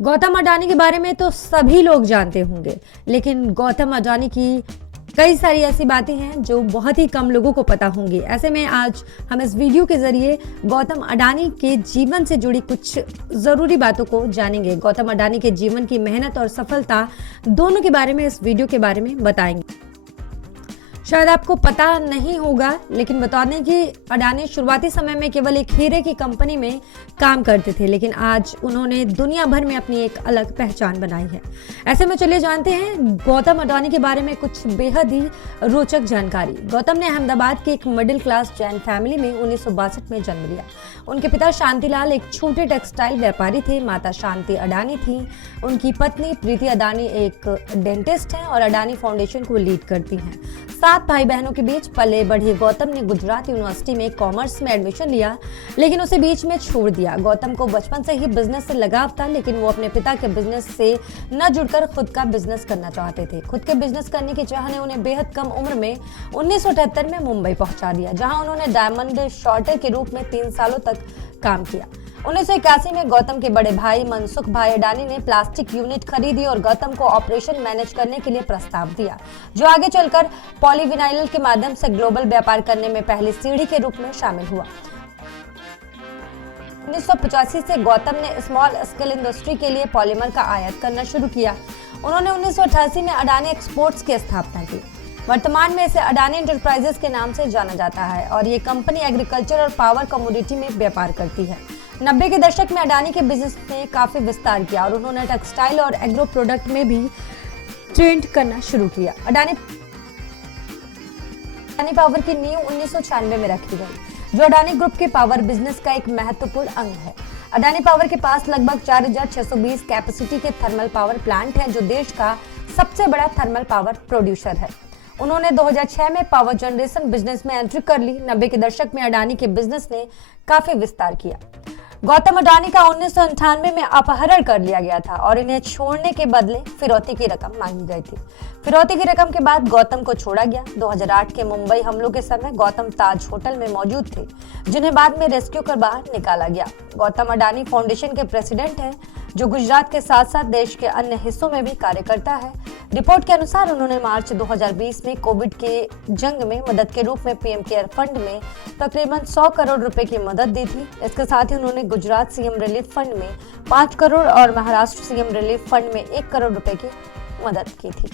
गौतम अडानी के बारे में तो सभी लोग जानते होंगे, लेकिन गौतम अडानी की कई सारी ऐसी बातें हैं जो बहुत ही कम लोगों को पता होंगी। ऐसे में आज हम इस वीडियो के जरिए गौतम अडानी के जीवन से जुड़ी कुछ ज़रूरी बातों को जानेंगे। गौतम अडानी के जीवन की मेहनत और सफलता दोनों के बारे में इस वीडियो के बारे में बताएंगे। शायद आपको पता नहीं होगा, लेकिन बता दें कि अडानी शुरुआती समय में केवल एक हीरे की कंपनी में काम करते थे, लेकिन आज उन्होंने दुनिया भर में अपनी एक अलग पहचान बनाई है। ऐसे में चलिए जानते हैं गौतम अडानी के बारे में कुछ बेहद ही रोचक जानकारी। गौतम ने अहमदाबाद के एक मिडिल क्लास जैन फैमिली में 1962 में जन्म लिया। उनके पिता शांतिलाल एक छोटे टेक्सटाइल व्यापारी थे। माता शांति अडानी थी। उनकी पत्नी प्रीति अडानी एक डेंटिस्ट हैं और अडानी फाउंडेशन को लीड करती हैं। 7 भाई बहनों के बीच पले बढ़े गौतम ने गुजरात यूनिवर्सिटी में कॉमर्स में एडमिशन लिया, लेकिन उसे बीच में छोड़ दिया। गौतम को बचपन से ही बिजनेस से लगाव था, लेकिन वो अपने पिता के बिजनेस से न जुड़कर खुद का बिजनेस करना चाहते थे। खुद के बिजनेस करने की चाह ने उन्हें बेहद कम उम्र में 1978 में मुंबई पहुंचा दिया, जहां उन्होंने डायमंड शॉर्टर के रूप में 3 सालों तक काम किया। 1981 में गौतम के बड़े भाई मनसुख भाई अडानी ने प्लास्टिक यूनिट खरीदी और गौतम को ऑपरेशन मैनेज करने के लिए प्रस्ताव दिया, जो आगे चलकर पॉलीविनाइल के माध्यम से ग्लोबल व्यापार करने में पहली सीढ़ी के रूप में शामिल हुआ। 1985 से गौतम ने स्मॉल स्केल इंडस्ट्री के लिए पॉलीमर का आयात करना शुरू किया। उन्होंने 1988 में अडानी एक्सपोर्ट्स की स्थापना की। वर्तमान में इसे अडानी एंटरप्राइजेस के नाम से जाना जाता है और ये कंपनी एग्रीकल्चर और पावर कमोडिटी में व्यापार करती है। 90 के दशक में अडानी के बिजनेस ने काफी विस्तार किया और उन्होंने टेक्सटाइल और एग्रो प्रोडक्ट में भी ट्रेंड करना शुरू किया। अडानी पावर की नींव 1996 में रखी गई, जो अडानी ग्रुप के पावर बिजनेस का एक महत्वपूर्ण अंग है। अडानी पावर के पास लगभग 4620 कैपेसिटी के थर्मल पावर प्लांट हैं, जो देश का सबसे बड़ा थर्मल पावर प्रोड्यूसर है। उन्होंने 2006 में पावर जनरेशन बिजनेस में एंट्री कर ली। 90 के दशक में अडानी के बिजनेस ने काफी विस्तार किया। गौतम अडानी का 1998 में अपहरण कर लिया गया था और इन्हें छोड़ने के बदले फिरौती की रकम मांगी गई थी। फिरौती की रकम के बाद गौतम को छोड़ा गया। 2008 के मुंबई हमलों के समय गौतम ताज होटल में मौजूद थे, जिन्हें बाद में रेस्क्यू कर बाहर निकाला गया। गौतम अडानी फाउंडेशन के प्रेसिडेंट हैं, जो गुजरात के साथ साथ देश के अन्य हिस्सों में भी कार्य करता है। रिपोर्ट के अनुसार उन्होंने मार्च 2020 में कोविड के जंग में मदद के रूप में पीएम केयर फंड में तकरीबन 100 करोड़ रुपए की मदद दी थी। इसके साथ ही उन्होंने गुजरात सीएम रिलीफ फंड में 5 करोड़ और महाराष्ट्र सीएम रिलीफ फंड में 1 करोड़ रुपए की मदद की थी।